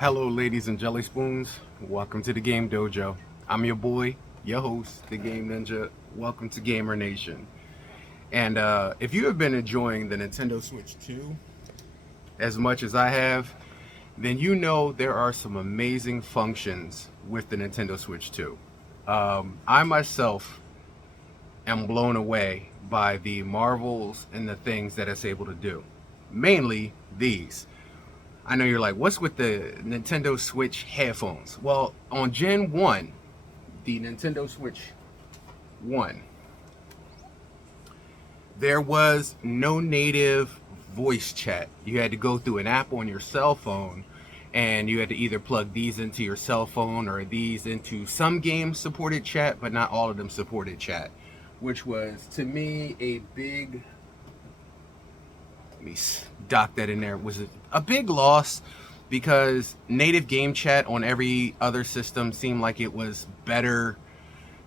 Hello, ladies and jelly spoons. Welcome to the Game Dojo. I'm your boy, your host, the Game Ninja. Welcome to Gamer Nation. And if you have been enjoying the Nintendo Switch 2 as much as I have, then you know there are some amazing functions with the Nintendo Switch 2. I myself am blown away by the marvels and the things that it's able to do. Mainly these. I know you're like, what's with the Nintendo Switch headphones? Well, on Gen 1, the Nintendo Switch 1, there was no native voice chat. You had to go through an app on your cell phone, and you had to either plug these into your cell phone or these into some games supported chat, but not all of them supported chat, which was, to me, a big, let me dock that in there, was a big loss, because native game chat on every other system seemed like it was better.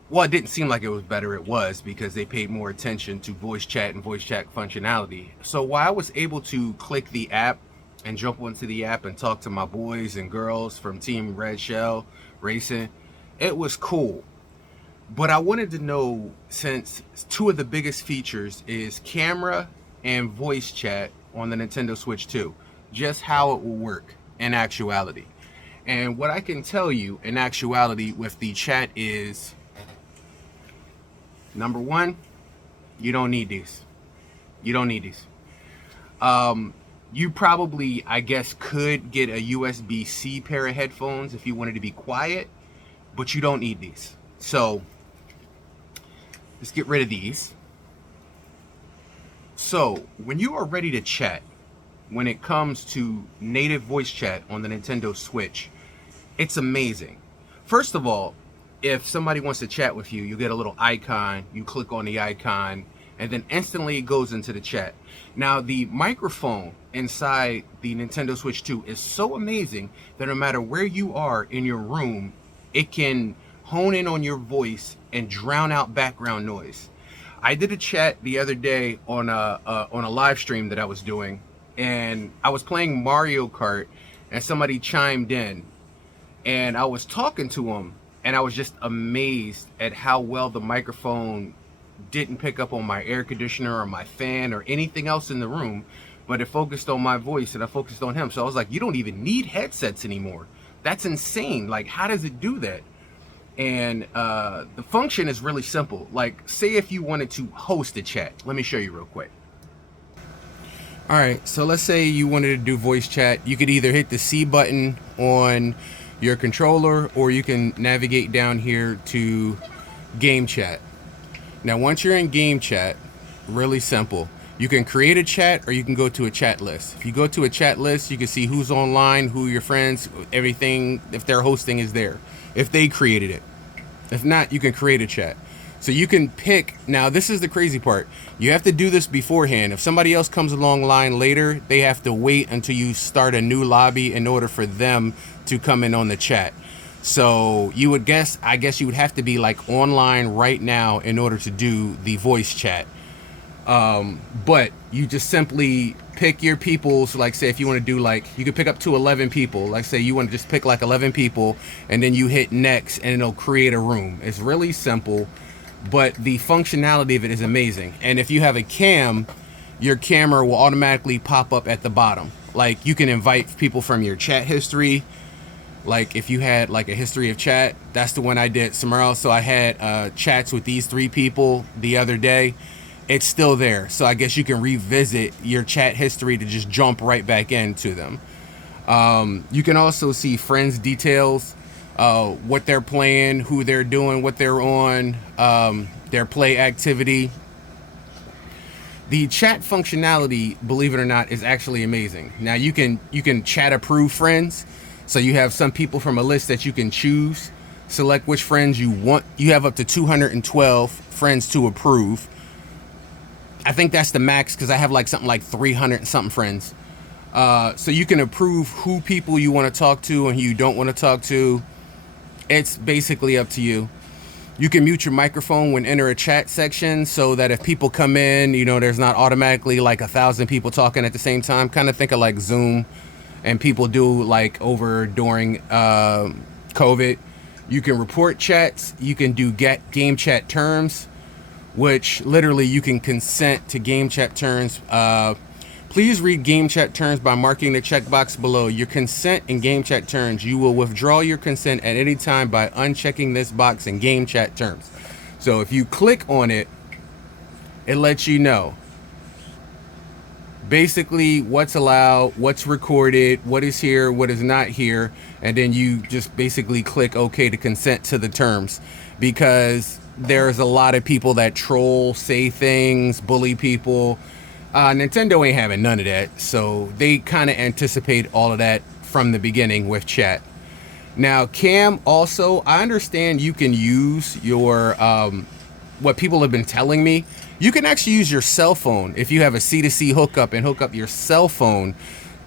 Well, it didn't seem like it was better. It was, because they paid more attention to voice chat and voice chat functionality. So while I was able to click the app and jump onto the app and talk to my boys and girls from Team Red Shell Racing, it was cool. But I wanted to know, since two of the biggest features is camera and voice chat on the Nintendo Switch 2, just how it will work in actuality. And what I can tell you in actuality with the chat is, number one, you don't need these. You don't need these. You probably, I guess, could get a USB-C pair of headphones if you wanted to be quiet, but you don't need these. So let's get rid of these. So when you are ready to chat, when it comes to native voice chat on the Nintendo Switch, it's amazing. First of all, if somebody wants to chat with you, you get a little icon, you click on the icon, and then instantly it goes into the chat. Now, the microphone inside the Nintendo Switch 2 is so amazing that no matter where you are in your room, it can hone in on your voice and drown out background noise. I did a chat the other day on a live stream that I was doing, and I was playing Mario Kart, and somebody chimed in, and I was talking to him, and I was just amazed at how well the microphone didn't pick up on my air conditioner or my fan or anything else in the room, but it focused on my voice and I focused on him. So I was like, you don't even need headsets anymore. That's insane. Like, how does it do that? And the function is really simple. Like, say if you wanted to host a chat. Let me show you real quick. All right, so let's say you wanted to do voice chat. You could either hit the C button on your controller, or you can navigate down here to game chat. Now, once you're in game chat, really simple. You can create a chat, or you can go to a chat list. If you go to a chat list, you can see who's online, who your friends, everything, if they're hosting is there, if they created it. If not, you can create a chat. So you can pick. Now, this is the crazy part. You have to do this beforehand. If somebody else comes along line later, they have to wait until you start a new lobby in order for them to come in on the chat. So you would guess, I guess you would have to be like online right now in order to do the voice chat. But you just simply pick your people. So like, say if you want to do, like, you could pick up to 11 people. Like, say you want to just pick like 11 people, and then you hit next and it'll create a room. It's really simple, but the functionality of it is amazing. And if you have a cam, your camera will automatically pop up at the bottom. Like, you can invite people from your chat history. Like, if you had like a history of chat, that's the one I did somewhere else. So I had chats with these 3 people the other day. It's still there. So I guess you can revisit your chat history to just jump right back into them. You can also see friends details, what they're playing, who they're doing, what they're on, their play activity. The chat functionality, believe it or not, is actually amazing. Now you can chat approve friends. So you have some people from a list that you can choose, select which friends you want. You have up to 212 friends to approve. I think that's the max, because I have like something like 300 and something friends. So you can approve who people you want to talk to and who you don't want to talk to. It's basically up to you. You can mute your microphone when enter a chat section, so that if people come in, you know, there's not automatically like 1,000 people talking at the same time. Kind of think of like Zoom and people do like over during COVID. You can report chats. You can do get game chat terms, which literally you can consent to game chat terms. Please read game chat terms by marking the checkbox below. Your consent in game chat terms. You will withdraw your consent at any time by unchecking this box in game chat terms. So if you click on it, it lets you know basically what's allowed, what's recorded, what is here, what is not here, and then you just basically click OK to consent to the terms, because there's a lot of people that troll, say things, bully people. Nintendo ain't having none of that, so they kind of anticipate all of that from the beginning with chat. Now, Cam, also, I understand you can use your, what people have been telling me, you can actually use your cell phone if you have a C2C hookup and hook up your cell phone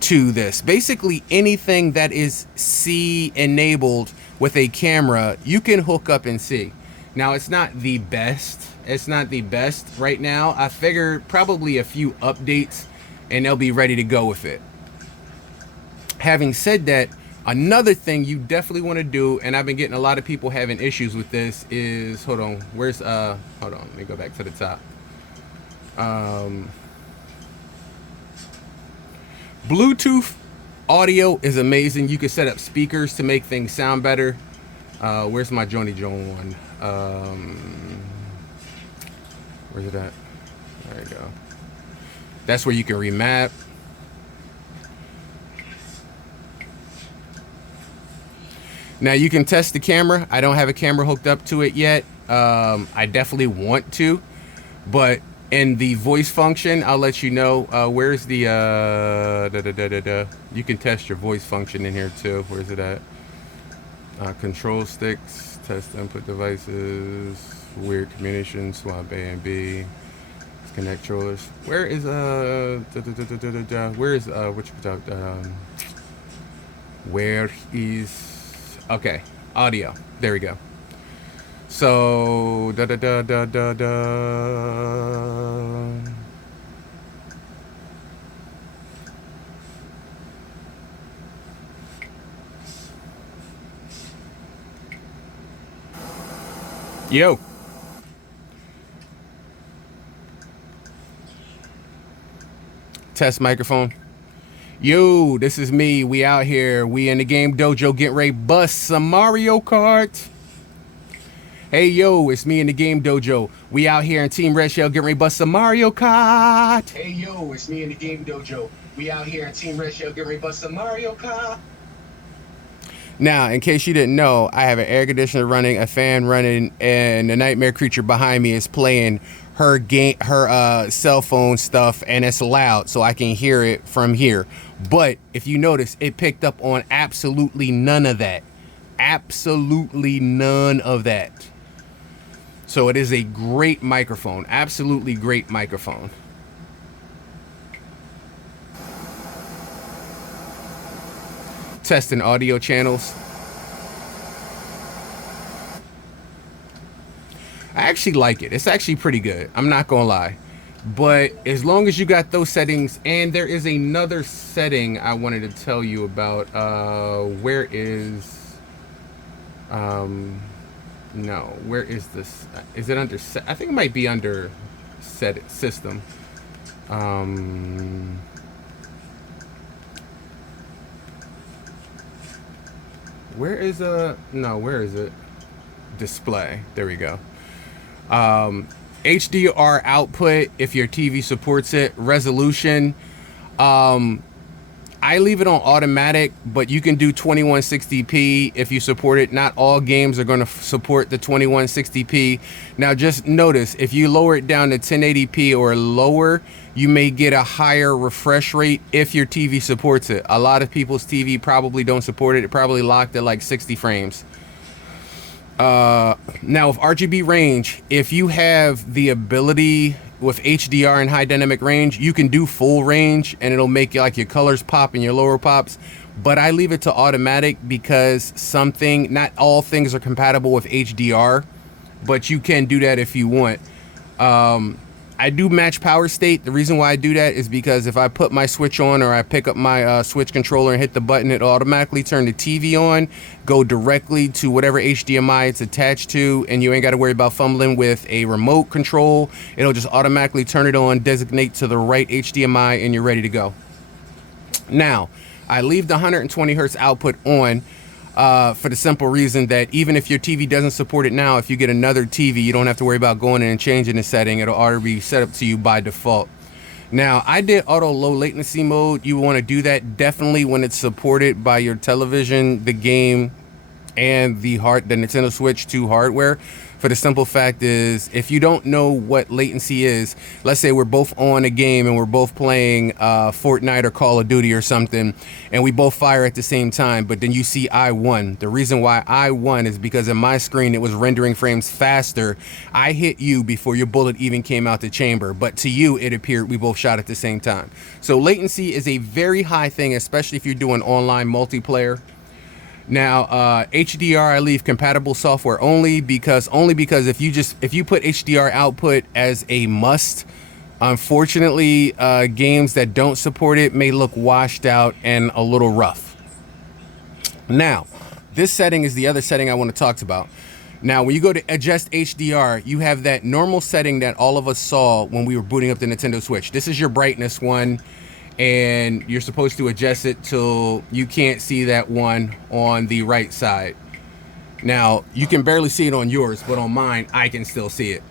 to this. Basically, anything that is C enabled with a camera, you can hook up and see. Now, it's not the best. It's not the best right now. I figure probably a few updates and they'll be ready to go with it. Having said that, another thing you definitely want to do, and I've been getting a lot of people having issues with this, is, hold on, hold on, let me go back to the top. Bluetooth audio is amazing. You can set up speakers to make things sound better. Where's my Joni Joan one? Where's it at? There you go. That's where you can remap. Now you can test the camera. I don't have a camera hooked up to it yet. I definitely want to, but in the voice function, I'll let you know. Where's the you can test your voice function in here too. Where's it at? Control sticks, test input devices, weird communication, swap A and B, connect controllers. Where is where is, okay, audio. There we go. So yo. Test microphone. Yo, this is me. We out here. We in the game dojo getting ready to bust some Mario Kart. Hey, yo, it's me in the game dojo. We out here in Team Red Shell getting ready to bust some Mario Kart. Hey, yo, it's me in the game dojo. We out here in Team Red Shell getting ready to bust some Mario Kart. Now, in case you didn't know, I have an air conditioner running, a fan running, and the nightmare creature behind me is playing her game, her cell phone stuff, and it's loud, so I can hear it from here. But if you notice, it picked up on absolutely none of that. Absolutely none of that. So it is a great microphone. Absolutely great microphone. Testing audio channels. I actually like it. It's actually pretty good. I'm not gonna lie. But as long as you got those settings, and there is another setting I wanted to tell you about. Where is no, where is this? Is it under set? I think it might be under set system. Where is no, where is it? Display. There we go. HDR output, if your TV supports it. Resolution, I leave it on automatic, but you can do 2160p if you support it. Not all games are going to support the 2160p. Now just notice, if you lower it down to 1080p or lower, you may get a higher refresh rate if your TV supports it. A lot of people's TV probably don't support it. It probably locked at like 60 frames. Now with RGB range, if you have the ability with HDR and high dynamic range, you can do full range and it'll make like your colors pop and your lower pops. But I leave it to automatic because not all things are compatible with HDR, but you can do that if you want. I do match power state. The reason why I do that is because if I put my switch on or I pick up my switch controller and hit the button, it'll automatically turn the TV on, go directly to whatever HDMI it's attached to, and you ain't got to worry about fumbling with a remote control. It'll just automatically turn it on, designate to the right HDMI, and you're ready to go. Now, I leave the 120 hertz output on for the simple reason that even if your TV doesn't support it now, if you get another TV, you don't have to worry about going in and changing the setting. It'll already be set up to you by default. Now, I did auto low latency mode. You want to do that definitely when it's supported by your television, the game, and the Nintendo Switch 2 hardware. For the simple fact is, if you don't know what latency is, let's say we're both on a game and we're both playing Fortnite or Call of Duty or something, and we both fire at the same time, but then you see I won. The reason why I won is because in my screen it was rendering frames faster. I hit you before your bullet even came out the chamber, but to you it appeared we both shot at the same time. So latency is a very high thing, especially if you're doing online multiplayer. Now, HDR, I leave compatible software only because if you put HDR output as a must, unfortunately, games that don't support it may look washed out and a little rough. Now, this setting is the other setting I want to talk about. Now, when you go to adjust HDR, you have that normal setting that all of us saw when we were booting up the Nintendo Switch. This is your brightness one, and you're supposed to adjust it till you can't see that one on the right side. Now, you can barely see it on yours, but on mine, I can still see it.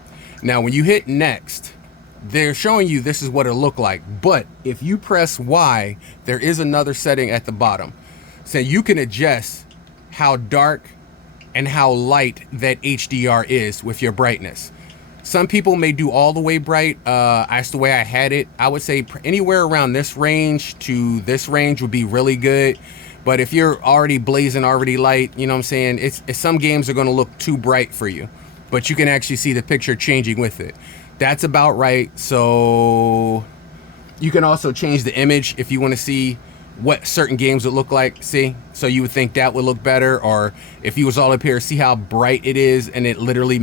Now, when you hit next, they're showing you this is what it'll look like. But if you press Y, there is another setting at the bottom. So you can adjust how dark and how light that HDR is with your brightness. Some people may do all the way bright. That's the way I had it. I would say anywhere around this range to this range would be really good. But if you're already blazing, already light, you know what I'm saying? It's some games are going to look too bright for you, but you can actually see the picture changing with it. That's about right. So you can also change the image if you want to see what certain games would look like. See, so you would think that would look better, or if you was all up here, see how bright it is and it literally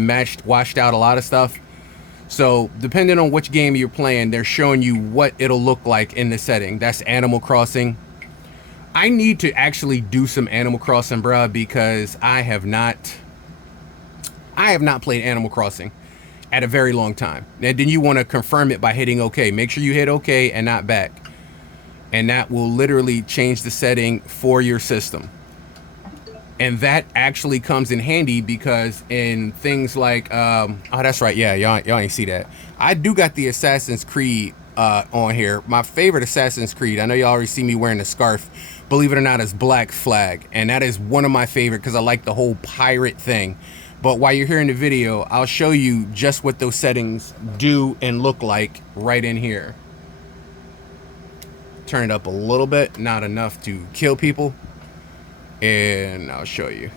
washed out a lot of stuff. So depending on which game you're playing, they're showing you what it'll look like in the setting. That's Animal Crossing. I need to actually do some Animal Crossing, bruh, because I have not played Animal Crossing at a very long time. And then you want to confirm it by hitting OK. Make sure you hit OK and not back. And that will literally change the setting for your system. And that actually comes in handy because in things like, oh, that's right. Yeah, y'all ain't see that. I do got the Assassin's Creed on here. My favorite Assassin's Creed, I know y'all already see me wearing the scarf, believe it or not, is Black Flag. And that is one of my favorite because I like the whole pirate thing. But while you're here in the video, I'll show you just what those settings do and look like right in here. Turn it up a little bit, not enough to kill people, and I'll show you.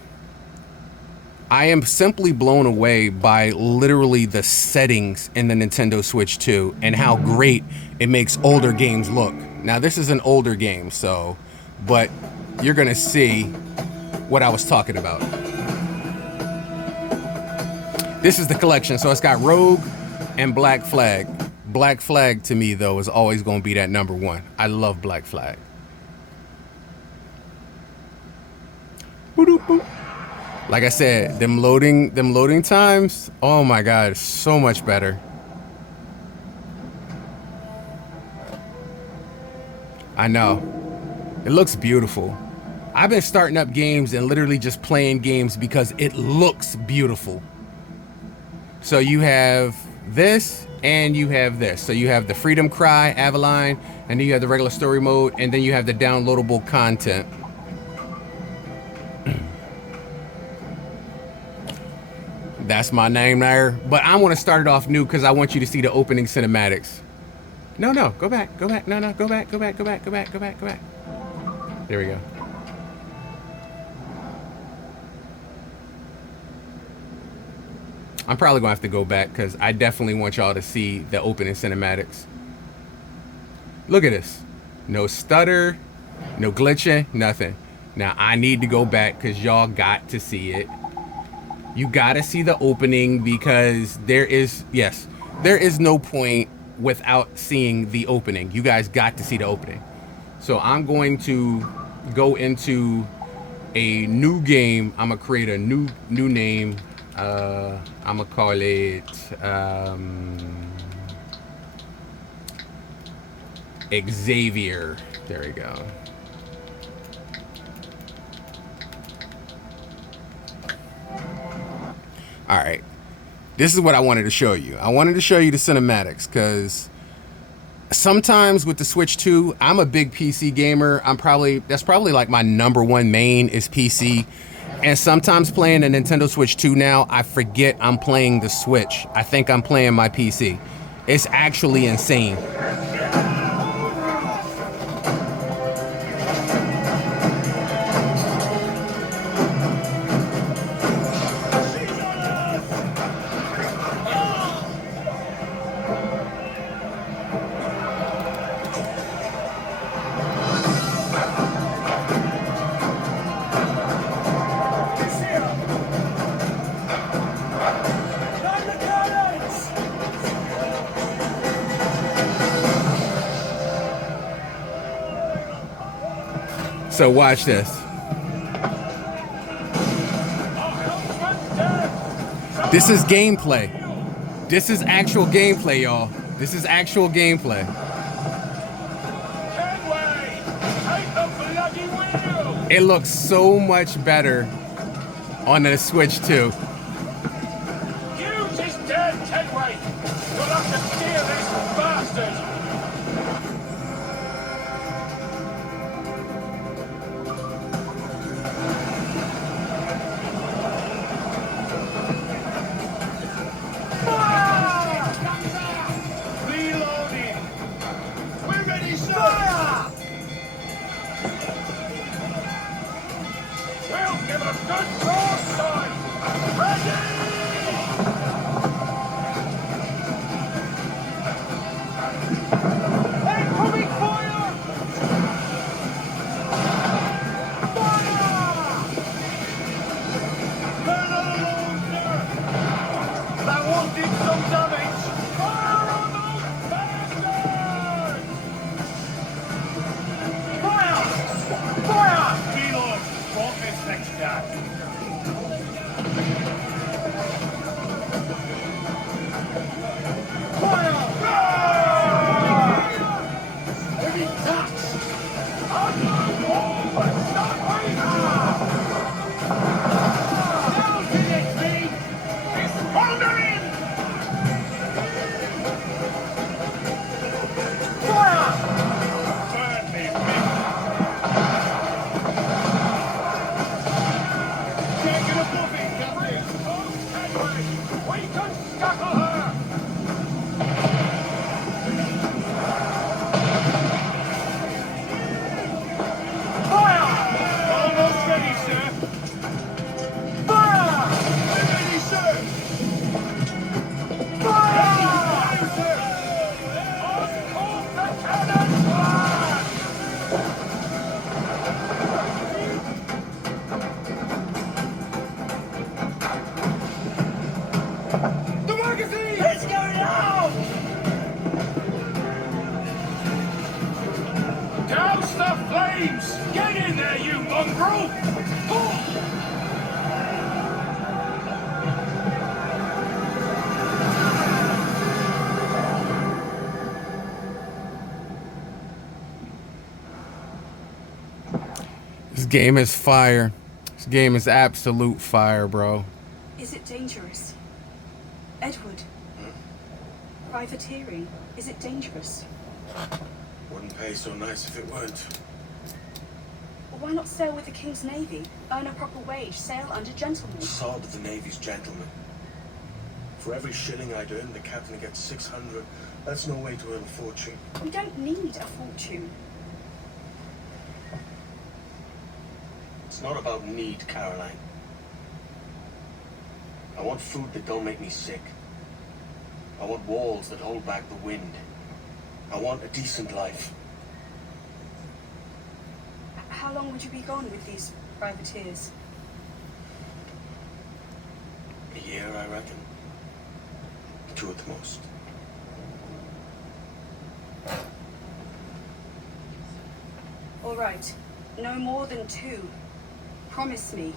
I am simply blown away by literally the settings in the Nintendo Switch 2 and how great it makes older games look. Now, this is an older game, so, but you're gonna see what I was talking about. This is the collection, so it's got Rogue and Black Flag. Black Flag to me though is always going to be that number one. I love Black Flag. Like I said, them loading times, oh my god, so much better. I know. It looks beautiful. I've been starting up games and literally just playing games because it looks beautiful. So you have this and you have this. So you have the Freedom Cry, Avalon, and then you have the regular story mode, and then you have the downloadable content. That's my name there. But I want to start it off new because I want you to see the opening cinematics. No, go back. No, go back. There we go. I'm probably gonna have to go back because I definitely want y'all to see the opening cinematics. Look at this. No stutter, no glitching, nothing. Now I need to go back because y'all got to see it. You gotta see the opening because there is, yes, there is no point without seeing the opening. You guys got to see the opening. So I'm going to go into a new game. I'm gonna create a new name. I'm gonna call it Xavier. There we go. All right. This is what I wanted to show you. I wanted to show you the cinematics because sometimes with the Switch 2, I'm a big PC gamer. That's probably like my #1 main is PC. And sometimes playing the Nintendo Switch 2 now, I forget I'm playing the Switch. I think I'm playing my PC. It's actually insane. So watch this. This is gameplay. This is actual gameplay, y'all. This is actual gameplay. It looks so much better on the Switch 2. Use his dead Kenway! We'll have to steer this bastard! Reloading! We're ready, sir! Fire! We'll give a good broadside! Ready! Incoming fire! Fire! Burn along, sir! That one did some damage! Fire on those bastards! Fire! Fire! Reload! What is next guy? Fire! Heavy touch! Down to the speed! It's wandering! Fire! Burn me, bitch! Can't get above it, Captain! Anyway, we can scuttle her! Fire! Almost ready, sir! Fire! Ready, sir! Fire! Sir! On the cannon blast! The magazine! It's going out! Douse the flames! Get in there, you mongrel! This game is fire. This game is absolute fire, bro. Is it dangerous? Edward? Privateering, is it dangerous? Wouldn't pay so nice if it weren't. Why not sail with the King's Navy? Earn a proper wage, sail under gentlemen. Sod of the Navy's gentlemen. For every shilling I'd earn, the captain gets 600. That's no way to earn a fortune. We don't need a fortune. It's not about need, Caroline. I want food that don't make me sick. I want walls that hold back the wind. I want a decent life. How long would you be gone with these privateers? A year, I reckon. 2 at the most. All right. No more than 2. Promise me.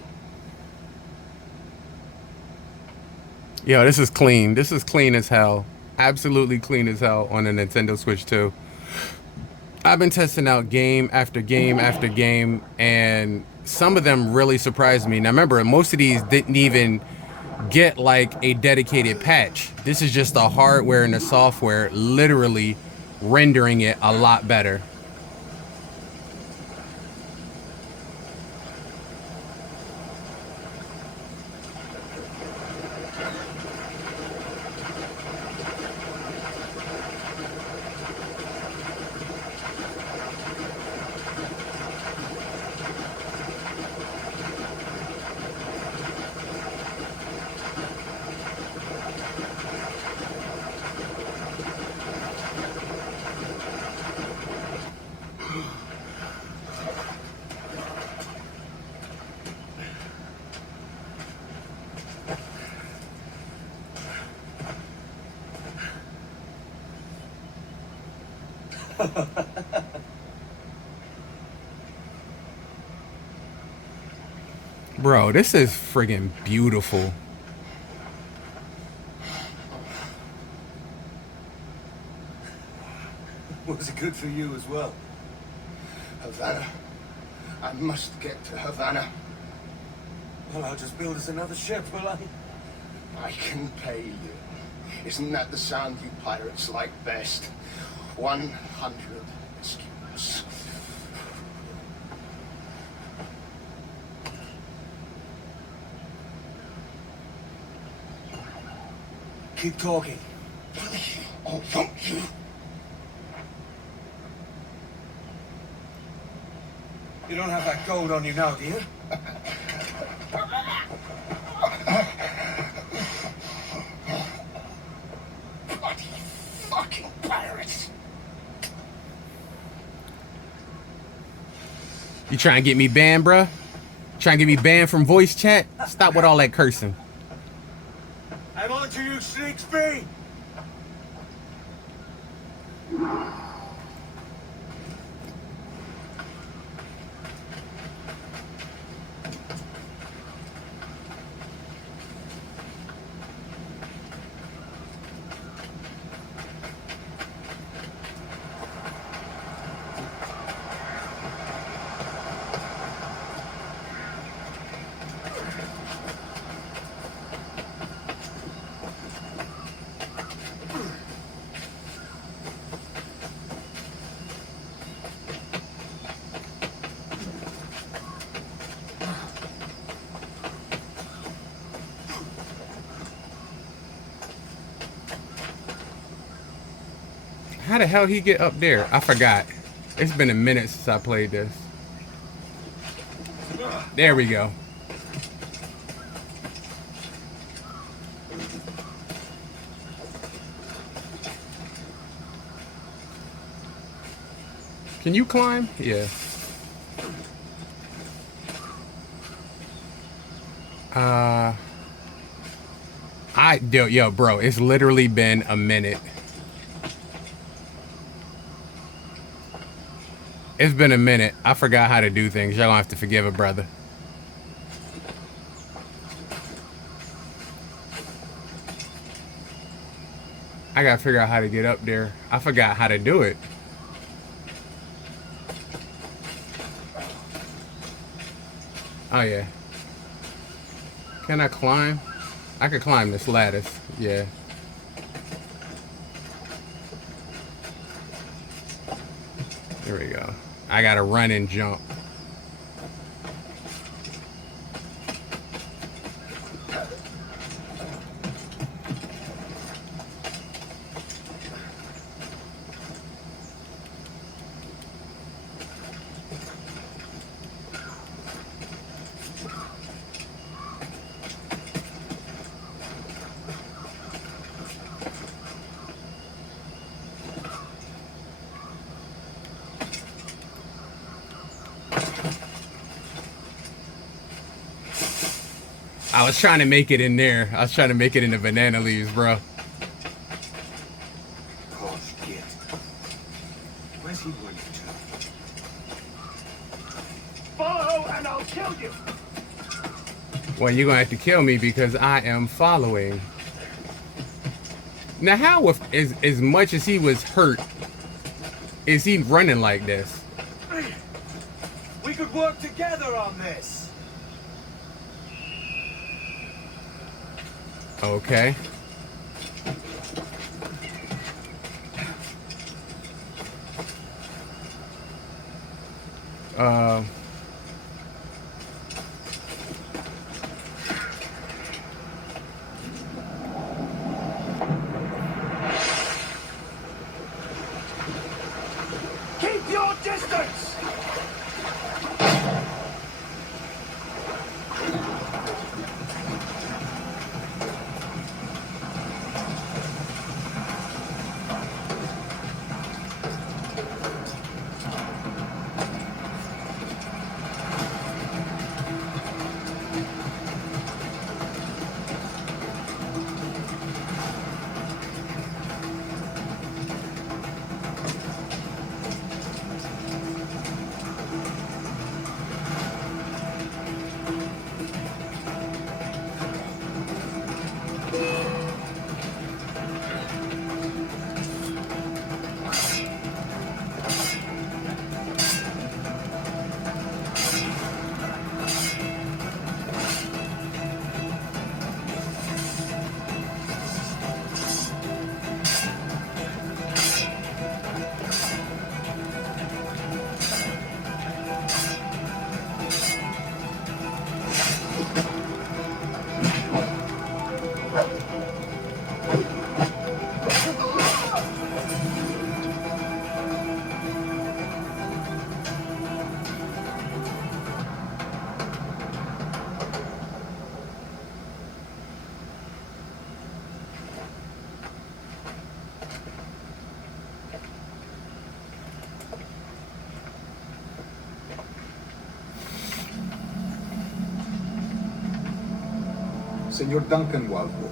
Yo, this is clean. This is clean as hell. Absolutely clean as hell on the Nintendo Switch 2. I've been testing out game after game after game, and some of them really surprised me. Now remember, most of these didn't even get like a dedicated patch. This is just the hardware and the software literally rendering it a lot better. Bro, this is friggin' beautiful. Was it good for you as well? Havana. I must get to Havana. Well, I'll just build us another ship, will I? I can pay you. Isn't that the sound you pirates like best? 100 escudos. Keep talking. Oh, don't you? You don't have that gold on you now, do you? Bloody fucking pirates. You trying to get me banned, bruh? Trying to get me banned from voice chat? Stop with all that cursing. I'm on to you, Sligsby! How the hell he get up there? I forgot. It's been a minute since I played this. There we go. Can you climb? Yeah. Yo, bro, it's literally been a minute. It's been a minute. I forgot how to do things. Y'all gonna have to forgive a brother. I gotta figure out how to get up there. I forgot how to do it. Oh yeah. Can I climb? I could climb this lattice. Yeah. There we go. I gotta run and jump. I was trying to make it in there. I was trying to make it in the banana leaves, bro. Gosh, git. Where's he running to? and I'll kill you. Well, you're gonna have to kill me because I am following. Now, how, with as much as he was hurt, is he running like this? We could work together on this. Okay. Uh. Keep your distance. Senor Duncan Wildwood,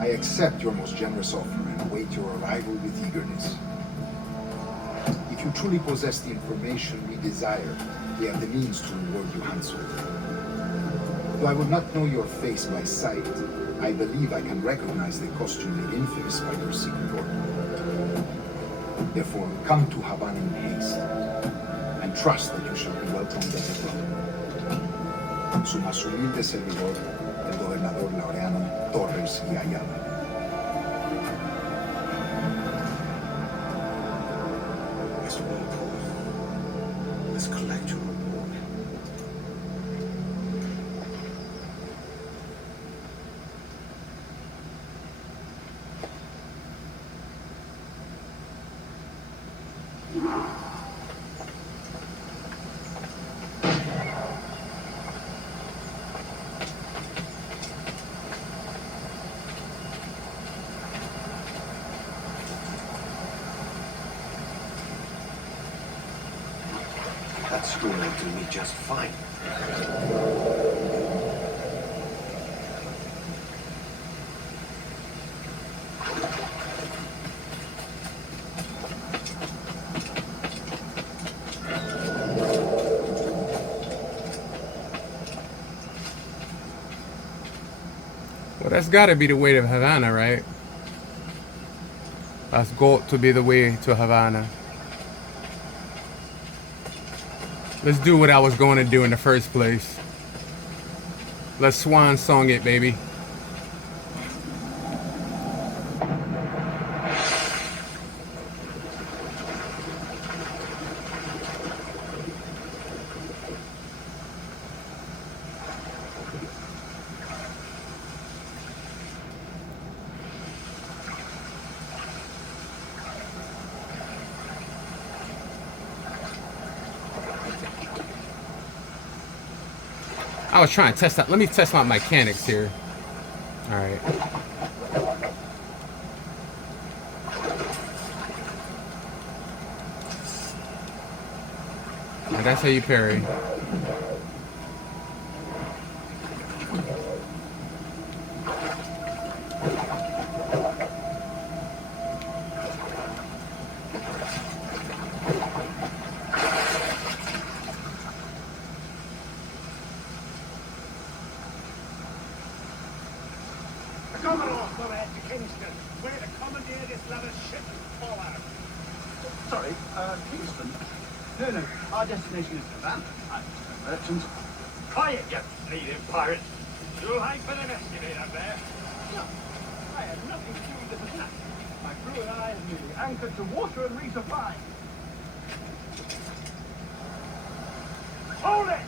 I accept your most generous offer and await your arrival with eagerness. If you truly possess the information we desire, we have the means to reward you handsomely. Though I would not know your face by sight, I believe I can recognize the costume made infamous by your secret order. Therefore, come to Havana in haste, and trust that you shall be welcomed as a brother. Su más humilde servidor, el gobernador Laureano Torres y Ayala. Mr. Walpole, let's collect your reward. That spoon will do me just fine. Well, that's gotta be the way to Havana, right? That's got to be the way to Havana. Let's do what I was going to do in the first place. Let's swan song it, baby. I was trying to test out. Let me test out my mechanics here. All right. And that's how you parry. Kingston. We're to commandeer this lavish ship and fall out. Sorry, Kingston? No, our destination is Havana. I'm a merchant. Quiet, you bleeding pirate. You hang for the rest of it up there. No, I had nothing to do with this attack. My crew and I have merely anchored to water and resupply. Hold it!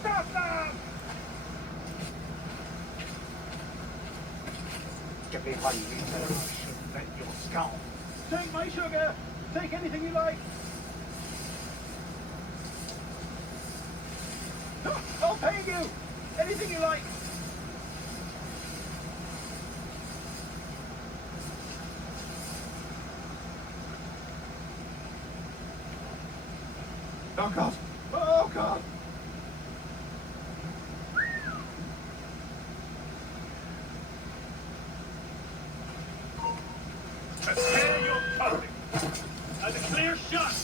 Stop them! Get behind me, tell her I should vent your skull. Take my sugar! Take anything you like! I'll pay you! Anything you like! Oh God! Oh God! Prepare your tongue. As a clear shot.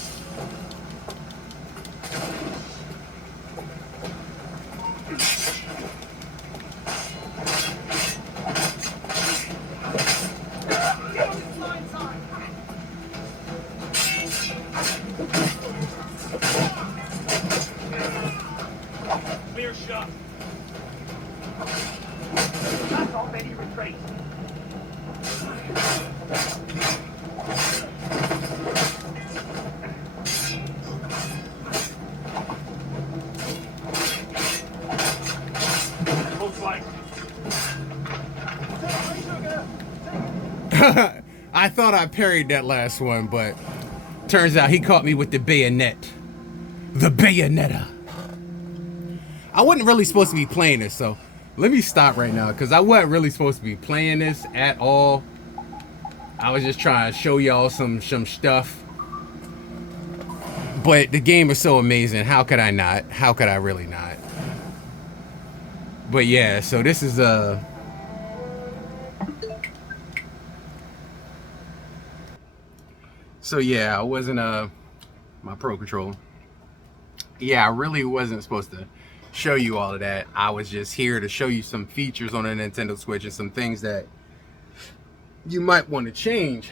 Clear shot. That's already retreat. Looks like I thought I parried that last one, but turns out he caught me with the bayonet. The bayonetta. I wasn't really supposed to be playing this, so let me stop right now, because I wasn't really supposed to be playing this at all. I was just trying to show y'all some stuff. But the game is so amazing. How could I not? How could I really not? But yeah, so this is So yeah, I wasn't my Pro Controller. Yeah, I really wasn't supposed to show you all of that. I was just here to show you some features on the Nintendo Switch and some things that you might want to change.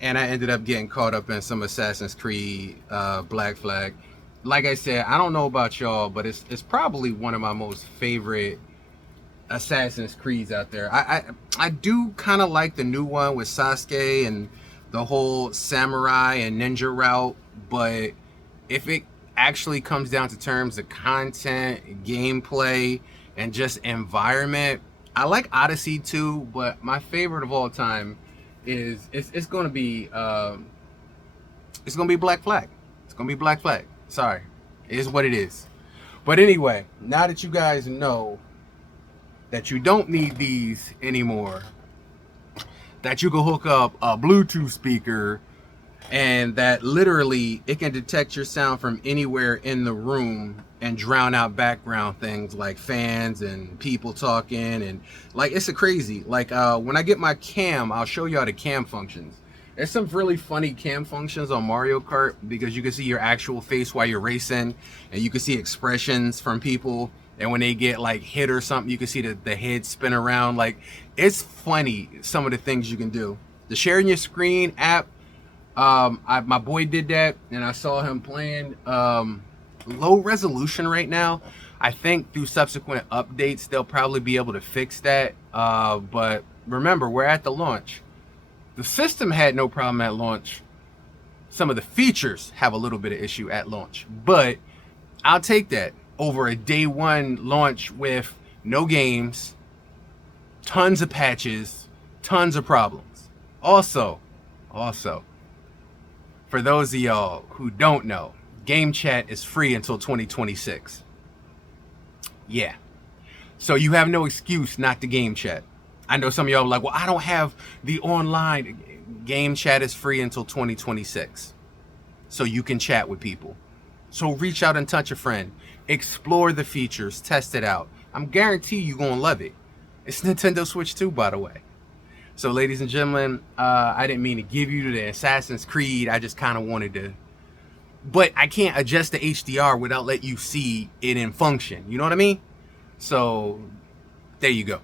And I ended up getting caught up in some Assassin's Creed Black Flag. Like I said, I don't know about y'all, but it's probably one of my most favorite Assassin's Creeds out there. I do kind of like the new one with Sasuke and the whole samurai and ninja route, but if it actually comes down to terms of content, gameplay, and just environment, I like Odyssey too, but my favorite of all time is it's gonna be Black Flag. It's gonna be Black Flag. Sorry, it is what it is. But anyway, now that you guys know that you don't need these anymore, that you can hook up a Bluetooth speaker and that literally it can detect your sound from anywhere in the room and drown out background things like fans and people talking, and like it's a crazy, like when I get my cam, I'll show you all the cam functions. There's some really funny cam functions on Mario Kart because you can see your actual face while you're racing, and you can see expressions from people, and when they get like hit or something, you can see the head spin around. Like, it's funny, some of the things you can do. The sharing your screen app, my boy did that, and I saw him playing. Low resolution right now. I think through subsequent updates they'll probably be able to fix that, but remember, we're at the launch. The system had no problem at launch. Some of the features have a little bit of issue at launch, but I'll take that over a day one launch with no games, tons of patches, tons of problems. Also, for those of y'all who don't know, Game Chat is free until 2026. Yeah. So you have no excuse not to Game Chat. I know some of y'all are like, well, I don't have the online. Game Chat is free until 2026. So you can chat with people. So reach out and touch a friend. Explore the features. Test it out. I'm guarantee you're going to love it. It's Nintendo Switch 2, by the way. So ladies and gentlemen, I didn't mean to give you the Assassin's Creed. I just kind of wanted to but I can't adjust the HDR without let you see it in function. You know what I mean? So there you go.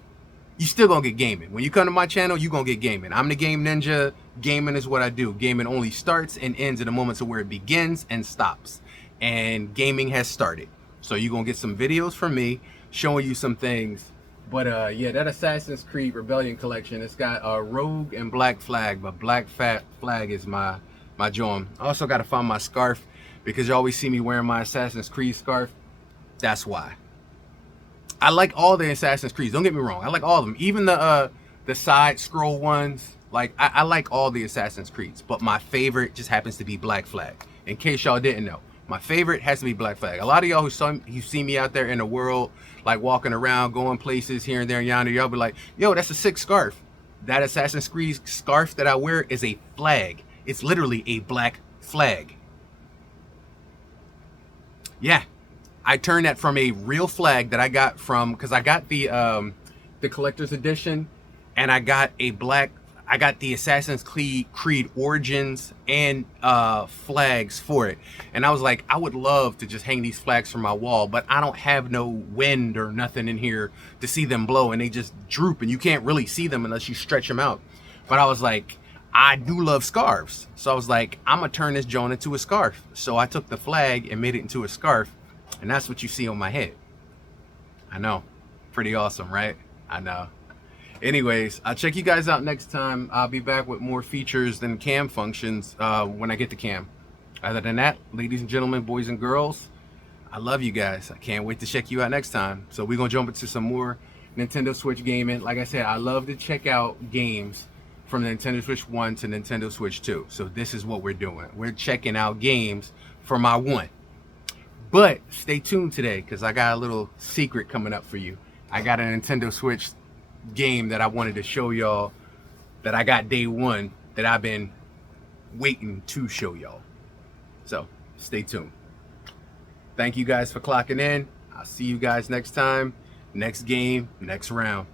You still gonna get gaming. When you come to my channel, you gonna get gaming. I'm the Game Ninja. Gaming is what I do. Gaming only starts and ends at the moments of where it begins and stops. And gaming has started. So you're gonna get some videos from me showing you some things. But yeah, that Assassin's Creed Rebellion collection, it's got Rogue and Black Flag, but Black Flag is my joint. I also gotta find my scarf because you always see me wearing my Assassin's Creed scarf. That's why. I like all the Assassin's Creeds. Don't get me wrong. I like all of them. Even the side scroll ones. Like I like all the Assassin's Creeds. But my favorite just happens to be Black Flag. In case y'all didn't know, my favorite has to be Black Flag. A lot of y'all who see me out there in the world, like walking around, going places here and there and yonder, y'all be like, yo, that's a sick scarf. That Assassin's Creed scarf that I wear is a flag. It's literally a black flag. Yeah. I turned that from a real flag that I got from, because I got the collector's edition, and I got the Assassin's Creed Origins and flags for it. And I was like, I would love to just hang these flags from my wall, but I don't have no wind or nothing in here to see them blow, and they just droop, and you can't really see them unless you stretch them out. But I was like, I do love scarves. So I was like, I'm gonna turn this joint into a scarf. So I took the flag and made it into a scarf. And that's what you see on my head. I know. Pretty awesome, right? I know. Anyways, I'll check you guys out next time. I'll be back with more features than cam functions when I get the cam. Other than that, ladies and gentlemen, boys and girls, I love you guys. I can't wait to check you out next time. So we're going to jump into some more Nintendo Switch gaming. Like I said, I love to check out games from the Nintendo Switch 1 to Nintendo Switch 2. So this is what we're doing. We're checking out games for my one. But stay tuned today because I got a little secret coming up for you. I got a Nintendo Switch game that I wanted to show y'all that I got day one that I've been waiting to show y'all. So stay tuned. Thank you guys for clocking in. I'll see you guys next time, next game, next round.